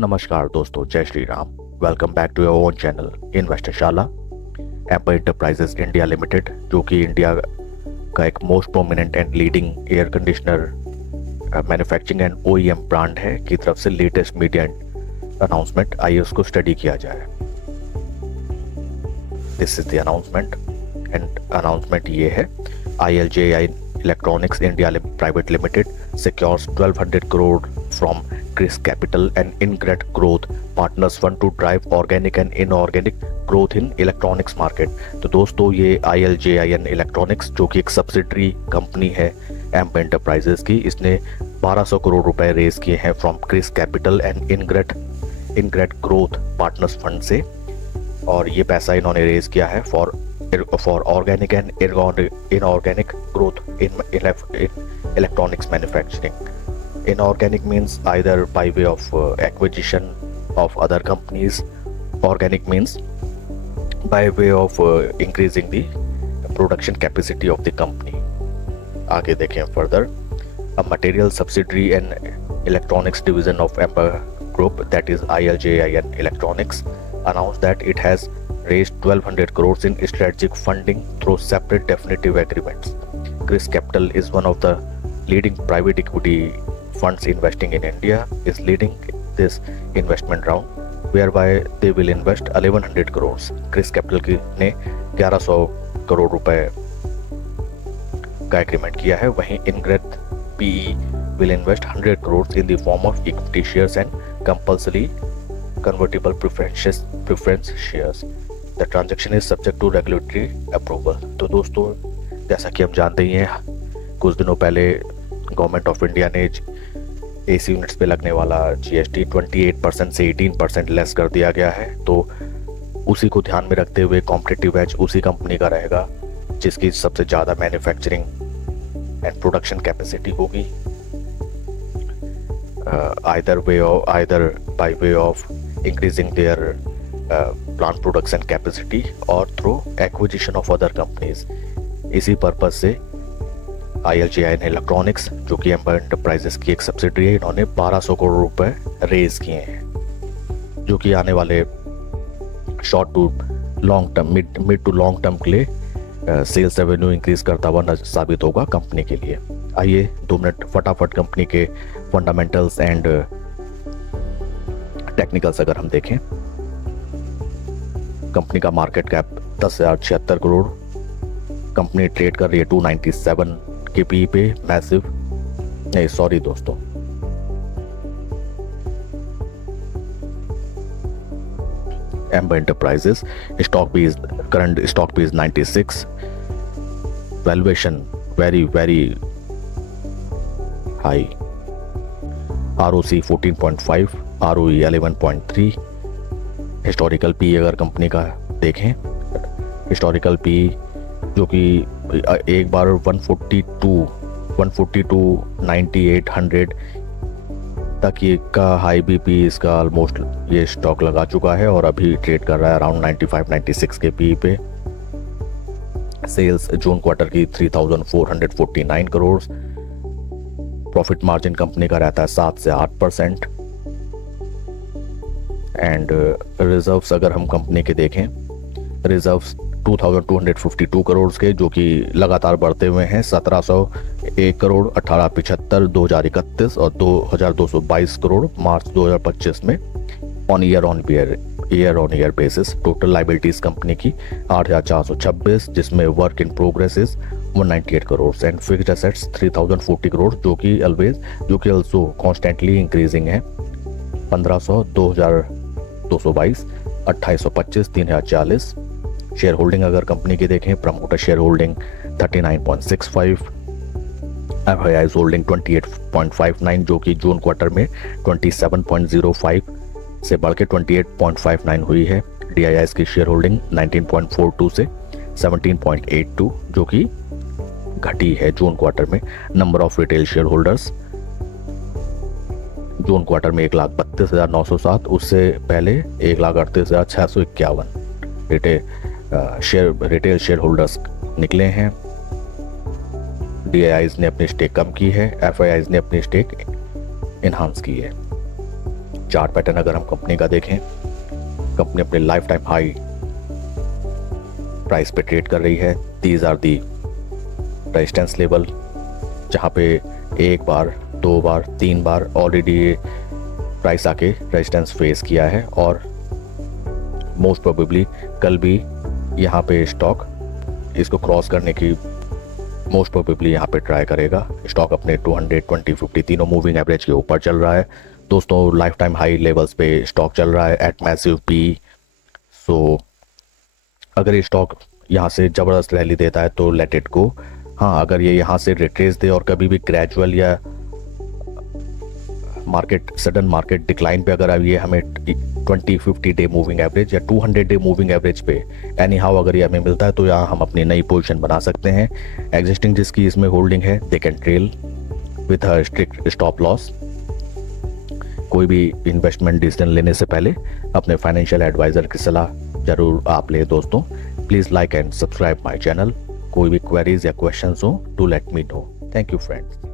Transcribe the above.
नमस्कार दोस्तों, जय Shri Ram. Welcome back to your own channel Investorshala. Amber Enterprises India Limited, जो कि इंडिया का एक most prominent and leading air conditioner manufacturing and OEM brand है, की तरफ से लेटेस्ट मीडिया अनाउंसमेंट। आइए उसको स्टडी किया जाए। This is the announcement and announcement ये है। ILJI electronics India private limited secures 1200 crore from Chris Capital and InCred Growth Partners Fund to drive organic and inorganic growth in electronics market। तो दोस्तों, ये ILJIN electronics, जो कि एक subsidiary company है Amber enterprises की, इसने 1200 करोड़ रुपए रेज किए हैं from Chrys capital and InCred growth partners fund से। और ये पैसा इन्होंने रेज किया है for organic and inorganic growth in electronics manufacturing. Inorganic means either by way of acquisition of other companies. Organic means by way of increasing the production capacity of the company. आगे देखें further. A material subsidiary and electronics division of Amber Group, that is ILJIN Electronics, announced that it has raised 1200 crores in strategic funding through separate definitive agreements. Chris Capital is one of the leading private equity funds investing in India, is leading this investment round, whereby they will invest 1100 crores. Chris Capital ने 1100 करोड़ रुपए का agreement किया है। वहीं InCred PE will invest 100 crores in the form of equity shares and compulsory convertible preference shares. The transaction is subject to regulatory approval। तो दोस्तों, जैसा कि हम जानते ही हैं, कुछ दिनों पहले गवर्नमेंट ऑफ इंडिया ने AC यूनिट्स पे लगने वाला GST 28% से 18% लेस कर दिया गया है। तो उसी को ध्यान में रखते हुए कॉम्पिटिटिव एज उसी कंपनी का रहेगा जिसकी सबसे ज़्यादा मैन्युफैक्चरिंग एंड प्रोडक्शन कैपेसिटी होगी, either by way of increasing their plant production capacity or through acquisition of other companies। इसी पर्पज से ILJIN इलेक्ट्रॉनिक्स, जो कि एम्पर एंटरप्राइजेस की एक सब्सिडरी है, इन्होंने 1200 करोड़ रुपए रेज किए हैं, जो कि आने वाले short to long term, mid to long term के लिए सेल्स रेवेन्यू इंक्रीज करता हुआ साबित होगा कंपनी के लिए। आइए 2 मिनट फटाफट कंपनी के फंडामेंटल्स एंड टेक्निकल्स अगर हम देखें। कंपनी का market cap 10,076 crore, company trade कर रही है 297 के पी पे। मैसिव नहीं, सॉरी दोस्तों, एम्बर एंटरप्राइजेस करंट स्टॉक भी is 96, valuation very high, ROC 14.5, ROE 11.3। Historical P अगर कंपनी का देखें, हिस्टोरिकल पी जो कि एक बार 142, 98, 100 तक ये का हाई BP इसका ऑलमोस्ट ये स्टॉक लगा चुका है और अभी ट्रेड कर रहा है अराउंड 95-96 के पी पे। सेल्स जून क्वार्टर की 3,449 करोड़। प्रॉफिट मार्जिन कंपनी का रहता है 7 से 8%। एंड रिजर्व्स अगर हम कंपनी के देखें, रिजर्व्स 2,252 करोड़ के, जो कि लगातार बढ़ते हुए हैं। 1,701 करोड़, 1875, 2031 और 2,222 करोड़ मार्च 2025 में on year basis. Total liabilities company की 8,426, जिसमें work in progress is 198 crore and fixed assets 3,040 crore, जो कि ऑल्सो कॉन्स्टेंटली इंक्रीजिंग है। 1,500, 2,222, 2,825, 3,040। शेयर होल्डिंग अगर कंपनी की देखें, promoter share holding 39.65, FII's holding 28.59, जो कि जून क्वार्टर में 27.05 से बढ़ के 28.59 हुई है। DII's की शेयर होल्डिंग 19.42 से 17.82, जो कि घटी है जून क्वार्टर में। Number of retail share holders June quarter में 1,32,907, उससे पहले 1,38,651 रिटेल शेयर होल्डर्स निकले हैं। DII's ने अपनी स्टेक कम की है, FII's ने अपनी स्टेक इन्हांस की है। चार्ट पैटर्न अगर हम कंपनी का देखें, कंपनी अपने लाइफ टाइम हाई प्राइस पे ट्रेड कर रही है। These are the resistance level, जहाँ पे एक बार, दो बार, तीन बार ऑलरेडी प्राइस आके रेजिस्टेंस फेस किया है और मोस्ट प्रोबेबली कल भी यहाँ पे स्टॉक इसको क्रॉस करने की मोस्ट प्रोबेबली यहाँ पे ट्राई करेगा। स्टॉक अपने 200, 20, 50 तीनों मूविंग एवरेज के ऊपर चल रहा है दोस्तों। लाइफ टाइम हाई लेवल्स पे स्टॉक चल रहा है एट मैसिव पी। सो अगर ये स्टॉक यहाँ से ज़बरदस्त रैली देता है तो लेट इट गो। हाँ, अगर ये यहाँ से रिट्रेस दे और कभी भी ग्रेजुअल या सडन मार्केट डिक्लाइन पे अगर ये हमें 20-50 डे मूविंग एवरेज या 200 डे मूविंग एवरेज पे एनी हाउ अगर ये हमें मिलता है तो यहाँ हम अपनी नई पोजीशन बना सकते हैं। एग्जिस्टिंग जिसकी इसमें होल्डिंग है they can trail with a strict stop loss. कोई भी इन्वेस्टमेंट डिसीजन लेने से पहले अपने फाइनेंशियल एडवाइज़र की सलाह जरूर आप ले दोस्तों। Please like and subscribe my channel. कोई भी क्वेरीज या क्वेश्चंस हो to let me know. Thank you friends.